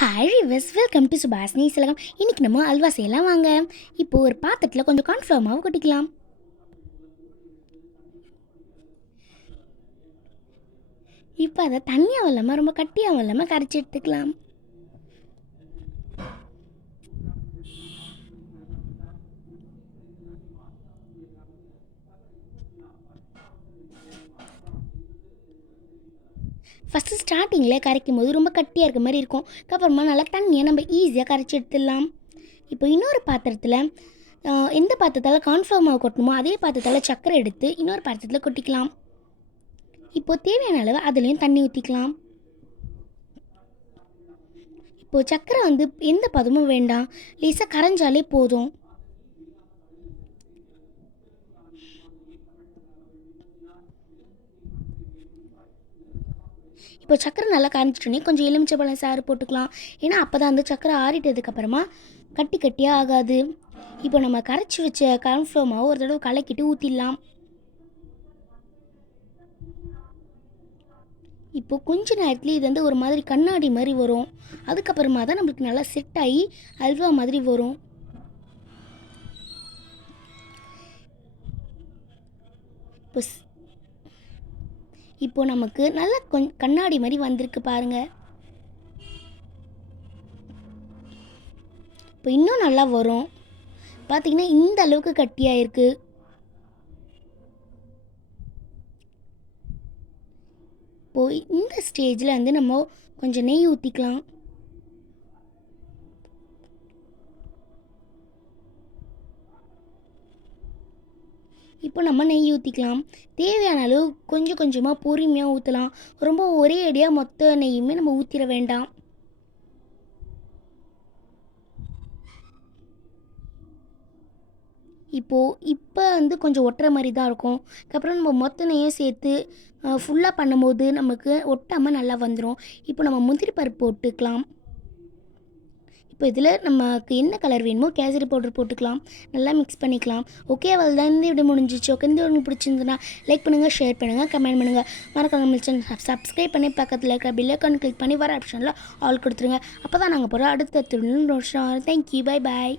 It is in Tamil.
Hi viewers, welcome to Subhashini Ulagam. இன்றைக்கி நம்ம அல்வா செய்யலாம் வாங்க. இப்போது ஒரு பாத்திரத்தில் கொஞ்சம் கார்ன்ஃப்ளவர் மாவு கொட்டிக்கலாம். இப்போ அதை தண்ணியாக இல்லாமல் ரொம்ப கட்டியாகவும் இல்லாமல் கரைச்சி எடுத்துக்கலாம். ஃபஸ்ட்டு ஸ்டார்டிங்கில் கரைக்கும் போது ரொம்ப கட்டியாக இருக்க மாதிரி இருக்கும். அப்புறமா நல்லா தண்ணியை நம்ம ஈஸியாக கரைச்சி எடுத்துடலாம். இப்போ இன்னொரு பாத்திரத்தில் எந்த பாத்திரத்தால் கார்ன்ஃப்ளவர் மாவு கொட்டணுமோ அதே பாத்திரத்தால் சர்க்கரை எடுத்து இன்னொரு பாத்திரத்தில் கொட்டிக்கலாம். இப்போது தேவையான அளவு அதுலேயும் தண்ணி ஊற்றிக்கலாம். இப்போது சர்க்கரை எந்த பதமும் வேண்டாம், லேசாக கரைஞ்சாலே போதும். இப்போ சக்கரை நல்லா கரைஞ்சிட்டோன்னே கொஞ்சம் எலுமிச்சை சாறு போட்டுக்கலாம். ஏன்னா அப்போ தான் சக்கரை ஆறிட்டதுக்கப்புறமா கட்டி கட்டியாக ஆகாது. இப்போ நம்ம கரைச்சி வச்ச கார்ன்ஃப்ளவர் மாவு ஒரு தடவை கலக்கிட்டு ஊற்றிடலாம். இப்போது கொஞ்ச நேரத்துலேயே இது ஒரு மாதிரி கண்ணாடி மாதிரி வரும். அதுக்கப்புறமா தான் நம்மளுக்கு நல்லா செட் ஆகி அல்வா மாதிரி வரும். இப்போ நமக்கு நல்ல கண்ணாடி மாதிரி வந்திருக்கு பாருங்கள். இப்போ இன்னும் நல்லா வரும். பார்த்திங்கன்னா இந்த அளவுக்கு கட்டியாக இருக்குது. இப்போது இந்த ஸ்டேஜில் நம்ம கொஞ்சம் நெய் ஊற்றிக்கலாம். இப்போ நம்ம நெய் ஊற்றிக்கலாம். தேவையான அளவு கொஞ்சம் கொஞ்சமாக பொறுமையாக ஊற்றலாம். ரொம்ப ஒரே அடியாக மொத்த நெய்யுமே நம்ம ஊற்றிட வேண்டாம். இப்போ கொஞ்சம் ஒட்டுற மாதிரி தான் இருக்கும். அதுக்கப்புறம் நம்ம மொத்த நெய்யும் சேர்த்து ஃபுல்லாக பண்ணும்போது நமக்கு ஒட்டாமல் நல்லா வந்துடும். இப்போ நம்ம முந்திரி பருப்பு போட்டுக்கலாம். இப்போ இதில் நமக்கு என்ன கலர் வேணுமோ கேசரி பவுடர் போட்டுக்கலாம். நல்லா மிக்ஸ் பண்ணிக்கலாம். ஓகே, அவள் தான் இந்த வீடியோ முடிஞ்சிச்சு. ஓகே, இந்த வீடியோ பிடிச்சிருந்துன்னா லைக் பண்ணுங்கள், ஷேர் பண்ணுங்கள், கமெண்ட் பண்ணுங்கள். மறக்காம சேனல் சப்ஸ்கிரைப் பண்ணி பக்கத்தில் இருக்கிற பெல் ஐக்கான் கிளிக் பண்ணி வர ஆப்ஷனில் ஆல் கொடுத்துருங்க. அப்போ தான் நாங்கள் போகிற அடுத்த திருநூறு வருஷம். Thank you, bye bye.